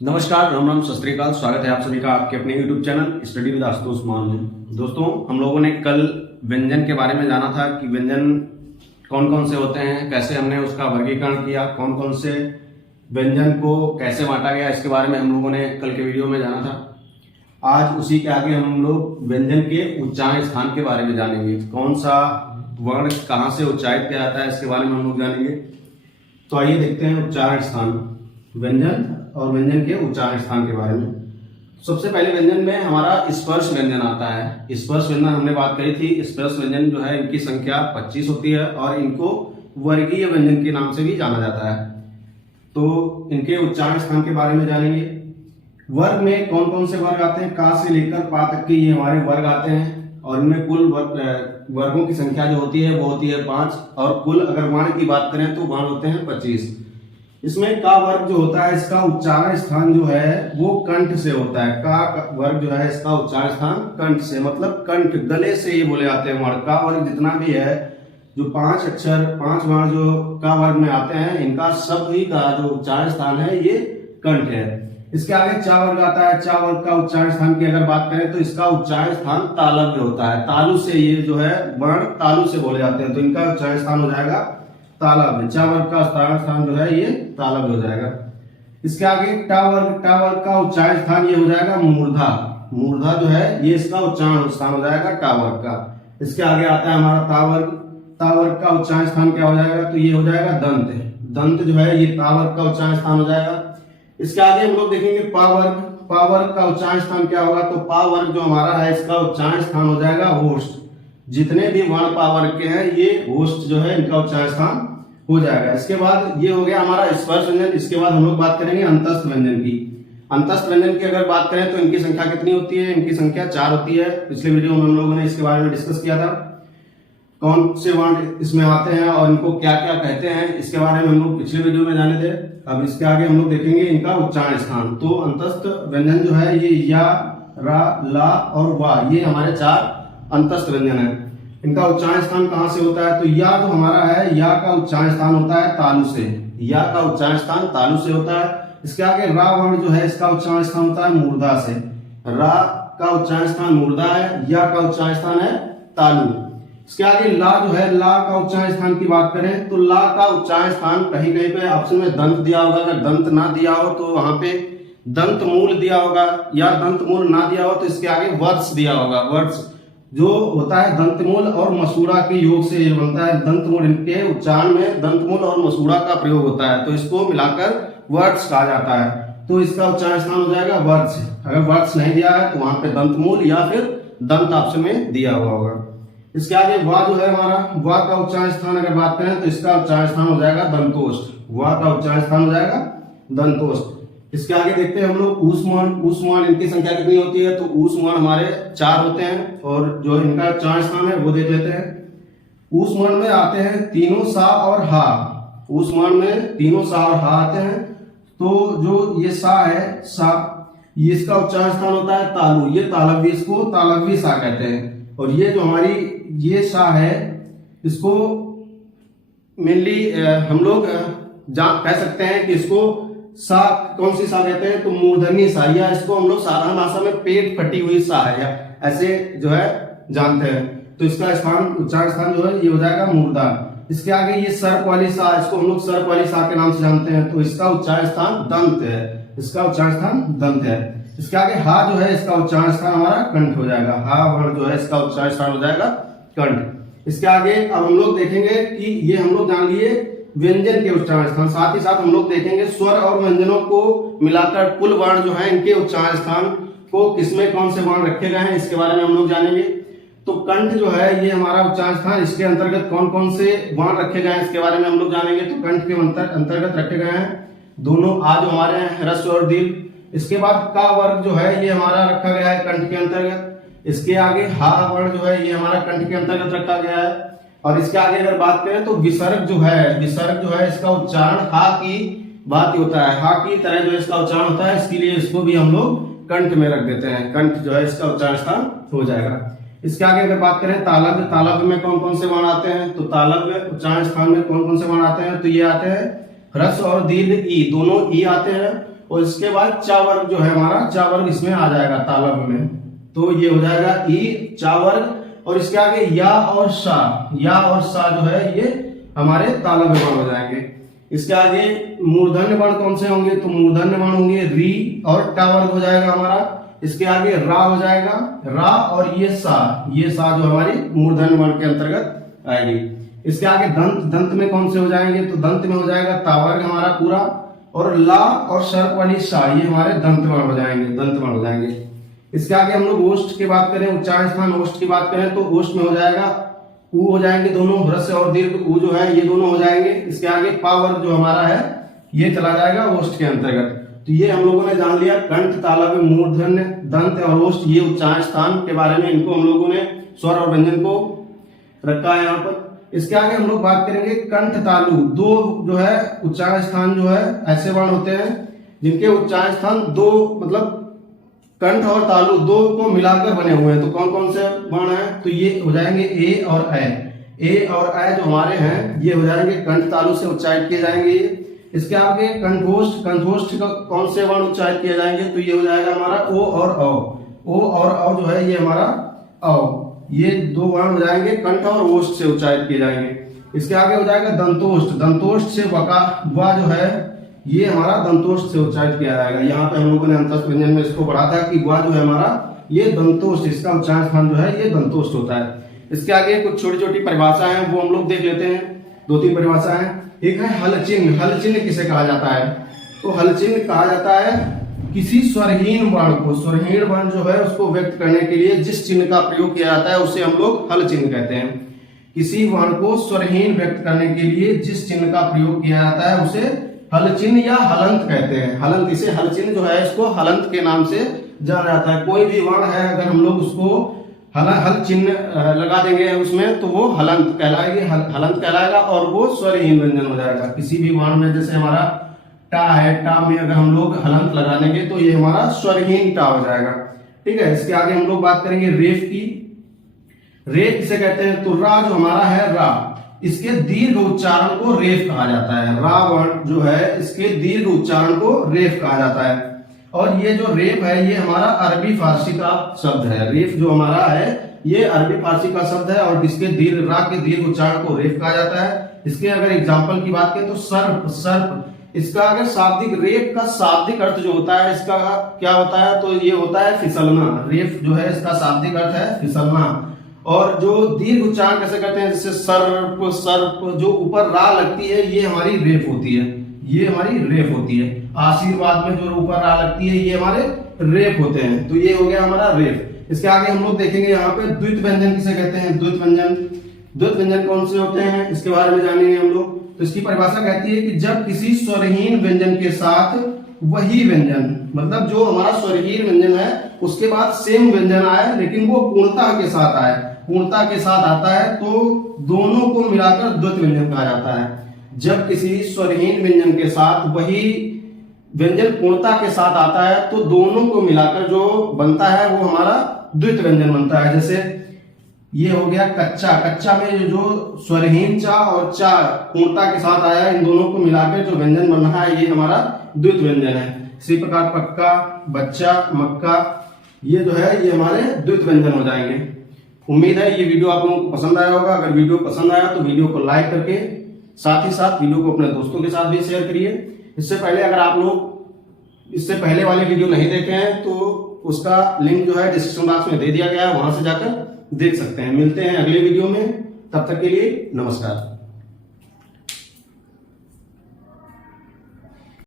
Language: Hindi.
नमस्कार, राम राम, सत श्री अकाल। स्वागत है आप सभी का आपके अपने YouTube channel study with Ashutosh मान में। दोस्तों, हम लोगों ने कल व्यंजन के बारे में जाना था कि व्यंजन कौन कौन से होते हैं, कैसे हमने उसका वर्गीकरण किया, कौन कौन से व्यंजन को कैसे बांटा गया, इसके बारे में हम लोगों ने कल के वीडियो में जाना था। आज उसी के आगे हम लोग व्यंजन के उच्चारण स्थान के बारे में जानेंगे। कौन सा वर्ण कहाँ से उच्चारित किया जाता है, इसके बारे में हम लोग जानेंगे। तो आइए देखते हैं उच्चारण स्थान, व्यंजन और व्यंजन के उच्चारण स्थान के बारे में। सबसे पहले व्यंजन में हमारा स्पर्श व्यंजन आता है। स्पर्श व्यंजन हमने बात करी थी। स्पर्श व्यंजन जो है इनकी संख्या 25 होती है और इनको वर्गीय व्यंजन के नाम से भी जाना जाता है। तो इनके उच्चारण स्थान के बारे में जानेंगे। वर्ग में कौन कौन से वर्ग आते हैं, का से लेकर पा तक के ये हमारे वर्ग आते हैं और इनमें कुल वर्गों की संख्या जो होती है वो होती है 5 और कुल अगर वर्ण की बात करें तो वर्ण होते हैं 25। इसमें का वर्ग जो होता है इसका उच्चारण स्थान जो है वो कंठ से होता है। का वर्ग जो है इसका उच्चारण स्थान कंठ से, मतलब कंठ गले से ये बोले जाते हैं वर्ण। का वर्ग जितना भी है, जो 5 अक्षर 5 वर्ण जो का वर्ग में आते हैं, इनका सभी का जो उच्चारण स्थान है ये कंठ है। इसके आगे चा वर्ग आता है। चा वर्ग का उच्चारण स्थान की अगर बात करें तो इसका उच्चारण स्थान तालव्य होता है। तालु से ये जो है वर्ण तालु से बोले जाते हैं, तो इनका उच्चारण स्थान हो जाएगा तालव्य। चा वर्ग का उच्चारण स्थान जो है ये तालव्य हो जाएगा। इसके आगे टा वर्ग का उच्चारण स्थान ये हो जाएगा मूर्धा। मूर्धा जो है ये इसका उच्चारण स्थान हो जाएगा टा वर्ग का। इसके आगे आता है हमारा ता वर्ग। ता वर्ग का उच्चारण स्थान क्या हो जाएगा, तो ये हो जाएगा दंत। दंत जो है ये ता वर्ग का उच्चारण स्थान हो जाएगा। इसके आगे हम लोग देखेंगे पा वर्ग। पा वर्ग का उच्चारण स्थान क्या होगा, तो पा वर्ग जो हमारा है इसका उच्चारण स्थान हो जाएगा होष्ठ। जितने भी वर्ण पा वर्ग के हैं ये होष्ठ जो है इनका उच्चारण स्थान हो जाएगा। इसके बाद ये हो गया हमारा स्पर्श व्यंजन। इसके बाद हम लोग बात करेंगे अंतस्थ व्यंजन की। अंतस्थ व्यंजन की अगर बात करें तो इनकी संख्या कितनी होती है, इनकी संख्या 4 होती है। पिछले वीडियो में हम लोगों ने इसके बारे में डिस्कस किया था, कौन से वर्ण इसमें आते हैं और इनको क्या क्या कहते हैं, इसके बारे में हम लोग पिछले वीडियो में जाने थे। अब इसके आगे हम लोग देखेंगे इनका उच्चारण स्थान। तो अंतस्थ व्यंजन जो है ये या, रा, ला और वा, ये हमारे 4 अंतस्थ व्यंजन है। इनका उच्चारण स्थान कहां से होता है, तो या जो हमारा है या का उच्चारण स्थान होता है तालु से। या का उच्चारण स्थान तालु से होता है। इसके आगे रा वर्ण जो है इसका उच्चारण स्थान होता है मूर्धा से। रा का उच्चारण स्थान मूर्धा है, या का उच्चारण स्थान है तालु। इसके आगे ला जो है, ला का उच्चारण स्थान की बात करें तो ला का उच्चारण स्थान कहीं कहीं पे ऑप्शन में दंत दिया होगा। अगर दंत ना दिया हो तो वहां पे दंत मूल दिया होगा, या दंत मूल ना दिया हो तो इसके आगे वर्ष दिया होगा। वर्ष जो होता है दंतमूल और मसूड़ा के योग से ये बनता है। दंतमूल, इनके उच्चारण में दंतमूल और मसूड़ा का प्रयोग होता है, तो इसको मिलाकर वर्ष कहा जाता है। तो इसका उच्चारण स्थान हो जाएगा वर्ष। अगर वर्ष नहीं दिया है तो वहां पे दंतमूल या फिर दंत ऑप्शन में दिया हुआ होगा। इसके आगे वा जो है हमारा, वा का उच्चारण स्थान अगर बात करें तो इसका उच्चारण स्थान हो जाएगा दंतोष्ठ। वा का उच्चारण स्थान हो जाएगा दंतोष्ठ। इसके आगे देखते हैं हम लोग ऊष्मवर्ण। ऊष्मवर्ण इनकी संख्या कितनी होती है, तो ऊष्मवर्ण हमारे 4 होते हैं और जो इनका उच्चारण स्थान है वो देख लेते हैं। ऊष्मवर्ण में आते हैं तीनों सा और हा। ऊष्मवर्ण में तीनों सा और हा आते हैं। तो जो ये सा है, सा, ये इसका उच्चारण स्थान होता है तालु। ये तालव्य, इसको तालव्य सा कहते हैं। और ये जो हमारी ये सा है इसको मेनली हम लोग कह सकते हैं कि इसको सा, कौन सी सा कहते हैं, तो मूर्धन्य सा, या इसको हम लोग साधारण भाषा में पेट फटी हुई सा है, या ऐसे जो है जानते हैं। तो इसका स्थान, उच्चारण स्थान जो है ये हो जाएगा मूर्धा। इसके आगे ये सर्प वाली सा, इसको हम लोग सर्प वाली सा के नाम से जानते हैं, तो इसका उच्चारण स्थान दंत है। इसका उच्चारण स्थान दंत है। इसके आगे हा जो है इसका उच्चारण स्थान हमारा कंठ हो जाएगा। हा वर्ण जो है इसका उच्चारण स्थान हो जाएगा कंठ। इसके आगे अब हम लोग देखेंगे कि ये हम लोग जान लिए व्यंजन के उच्चारण स्थान। साथ ही साथ हम लोग देखेंगे स्वर और व्यंजनों को मिलाकर कुल वर्ण जो है इनके उच्चारण स्थान को किसमें कौन से वर्ण रखे गए हैं, इसके बारे में हम लोग जानेंगे। तो कंठ जो है ये हमारा उच्चारण स्थान, इसके अंतर्गत कौन कौन से वर्ण रखे गए हैं इसके बारे में हम लोग जानेंगे। तो कंठ के अंतर्गत रखे गए हैं दोनों आ जो हमारे हैं ह्रस्व और दीर्घ। इसके बाद का वर्ग जो है ये हमारा रखा गया है कंठ के अंतर्गत। इसके आगे हा वर्ण जो है ये हमारा कंठ के अंतर्गत रखा गया है। और इसके आगे अगर बात करें तो विसर्ग जो है इसका उच्चारण हा की बात होता है। हा की तरह जो इसका उच्चारण होता है, इसके लिए इसको भी हम लोग कंठ में रख देते हैं। कंठ जो है इसका उच्चारण स्थान हो जाएगा। इसके आगे अगर बात करें तालव्य, तालव्य में कौन कौन से वर्ण आते हैं, तो तालव्य उच्चारण स्थान में कौन कौन से वर्ण आते हैं, तो ये आते हैं ह्रस्व और दीर्घ ई, दोनों ई आते हैं। और इसके बाद चा वर्ग जो है हमारा, चा वर्ग इसमें आ जाएगा तालब में, तो ये हो जाएगा ई चा वर्ग। और इसके आगे या और सा, या और सा जो है ये हमारे तालब वर्ण हो जाएंगे। इसके आगे मूर्धन्य वर्ण कौन से होंगे, तो मूर्धन्य वर्ण होंगे री और टा वर्ग हो जाएगा हमारा। इसके आगे रा हो जाएगा, रा और ये सा जो हमारी मूर्धन्य वर्ण के अंतर्गत आएगी। इसके आगे दंत, दंत में कौन से हो जाएंगे, तो दंत में हो जाएगा ता वर्ग हमारा पूरा, और ला और सर्प वाली सा ये हमारे दंत वर्ण हो जाएंगे, दंत वर्ण हो जाएंगे। इसके आगे हम लोग ओष्ठ की बात करें, उच्चारण स्थान ओष्ठ की बात करें तो ओष्ठ में हो जाएगा ऊ हो जाएंगे दोनों, ह्रस्व और दीर्घ ऊ जो है ये दोनों हो जाएंगे। इसके आगे पा वर्ग जो हमारा है ये चला जाएगा ओष्ठ के अंतर्गत। तो ये हम लोगों ने जान लिया कंठ, तालव्य, मूर्धन्य, दंत और ओष्ठ, ये उच्चारण स्थान के बारे में, इनको हम लोगों ने स्वर और व्यंजन को रखा है यहाँ पर। इसके आगे हम लोग बात करेंगे कंठ तालु, दो जो है उच्चारण स्थान जो है ऐसे वर्ण होते हैं जिनके उच्चारण स्थान दो, मतलब कंठ और तालु दो को मिलाकर बने हुए हैं। तो कौन कौन से वर्ण हैं, तो ये हो जाएंगे ए और ऐ, ए और ऐ जो हमारे हैं ये हो जाएंगे कंठ तालु से उच्चारित किए जाएंगे। इसके आगे कंठोष्ठ, कंठोष्ठ का कौन से वर्ण उच्चारित किए जाएंगे, तो ये हो जाएगा हमारा ओ और औ, ओ और औ जो है ये हमारा औ, ये दो वर्ण हो जाएंगे कंठ और ओष्ठ से उच्चारित किए जाएंगे। इसके आगे हो जाएगा दंतोष्ठ, दंतोष्ठ से वका, वा जो है ये हमारा दंतोष्ठ से उच्चारित किया जाएगा। यहाँ पे हम लोगों ने अंतस्थ व्यंजन में इसको पढ़ा था कि वा जो है हमारा ये दंतोष्ठ, इसका उच्चारण स्थान जो है ये दंतोष्ठ होता है। इसके आगे कुछ छोटी छोटी परिभाषा है वो हम लोग देख लेते हैं, दो तीन परिभाषा है। एक है हल चिन्ह, हल चिन्ह किसे कहा जाता है, तो हल चिन्ह कहा जाता है किसी स्वरहीन वर्ण को, स्वरहीन वर्ण जो है उसको व्यक्त करने के लिए जिस चिन्ह का प्रयोग किया जाता है उसे हम लोग हल चिन्ह कहते हैं। किसी वर्ण को स्वरहीन व्यक्त करने के लिए जिस चिन्ह का प्रयोग किया जाता है उसे हल चिन्ह या हलंत कहते हैं। हलंत, इसे हल चिन्ह जो है इसको हलंत के नाम से जाना जाता है। कोई भी वर्ण है अगर हम लोग उसको हल चिन्ह लगा देंगे उसमें तो वो हलंत कहलाएगी, हलंत कहलाएगा और वो स्वरहीन व्यंजन हो जाएगा। किसी भी वर्ण में जैसे हमारा टा है, टा में अगर हम लोग हलंत लगा देंगे तो ये हमारा स्वरहीन टा हो जाएगा। ठीक है। इसके आगे हम लोग बात करेंगे रेफ की। रेफ किसे कहते हैं, तो रा जो हमारा है रा, इसके दीर्घ उच्चारण को रेफ कहा जाता है। रा वर्ण जो है इसके दीर्घ उच्चारण को रेफ कहा जाता है। और ये जो रेफ है ये हमारा अरबी फारसी का शब्द है। रेफ जो हमारा है ये अरबी फारसी का शब्द है और इसके दीर्घ, रा के दीर्घ उच्चारण को रेफ कहा जाता है। इसके अगर एग्जाम्पल की बात करें तो सर्प, सर्प, इसका अगर शाब्दिक, रेफ का शाब्दिक अर्थ जो होता है इसका क्या होता है, तो ये होता है फिसलना। रेफ जो है इसका शाब्दिक अर्थ है फिसलना। और जो दीर्घ उच्चारण कैसे करते हैं, जैसे सर्प, सर्प, जो ऊपर रा लगती है ये हमारी रेफ होती है, ये हमारी रेफ होती है। आशीर्वाद में जो ऊपर रा लगती है ये हमारे रेफ होते हैं। तो ये हो गया हमारा रेफ। इसके आगे हम लोग देखेंगे यहाँ पे द्वित व्यंजन किसे कहते हैं। द्वित व्यंजन, द्वित व्यंजन कौन से होते हैं इसके बारे में जानेंगे हम लोग। तो इसकी परिभाषा कहती है कि जब किसी स्वरहीन व्यंजन के साथ वही व्यंजन, मतलब जो हमारा स्वरहीन व्यंजन है उसके बाद सेम व्यंजन आए लेकिन वो पूर्णता के साथ आए, पूर्णता के साथ आता है तो दोनों को मिलाकर द्वित व्यंजन कहा जाता है। जब किसी स्वरहीन व्यंजन के साथ वही व्यंजन पूर्णता के साथ आता है तो दोनों को मिलाकर जो बनता है वो हमारा द्वित व्यंजन बनता है। जैसे ये हो गया कच्चा, कच्चा में जो स्वरहीन चा और चा पूर्णता के साथ आया, इन दोनों को मिलाकर जो व्यंजन बन रहा है ये हमारा द्वित व्यंजन है। इसी प्रकार पक्का, बच्चा, मक्का, ये जो है ये हमारे द्वित व्यंजन हो जाएंगे। उम्मीद है ये वीडियो आप लोगों को पसंद आया होगा। अगर वीडियो पसंद आया तो वीडियो को लाइक करके साथ ही साथ वीडियो को अपने दोस्तों के साथ भी शेयर करिए। इससे पहले अगर आप लोग इससे पहले वाले वीडियो नहीं देखे हैं तो उसका लिंक जो है डिस्क्रिप्शन बॉक्स में दे दिया गया है, वहां से जाकर देख सकते हैं। मिलते हैं अगले वीडियो में, तब तक के लिए नमस्कार।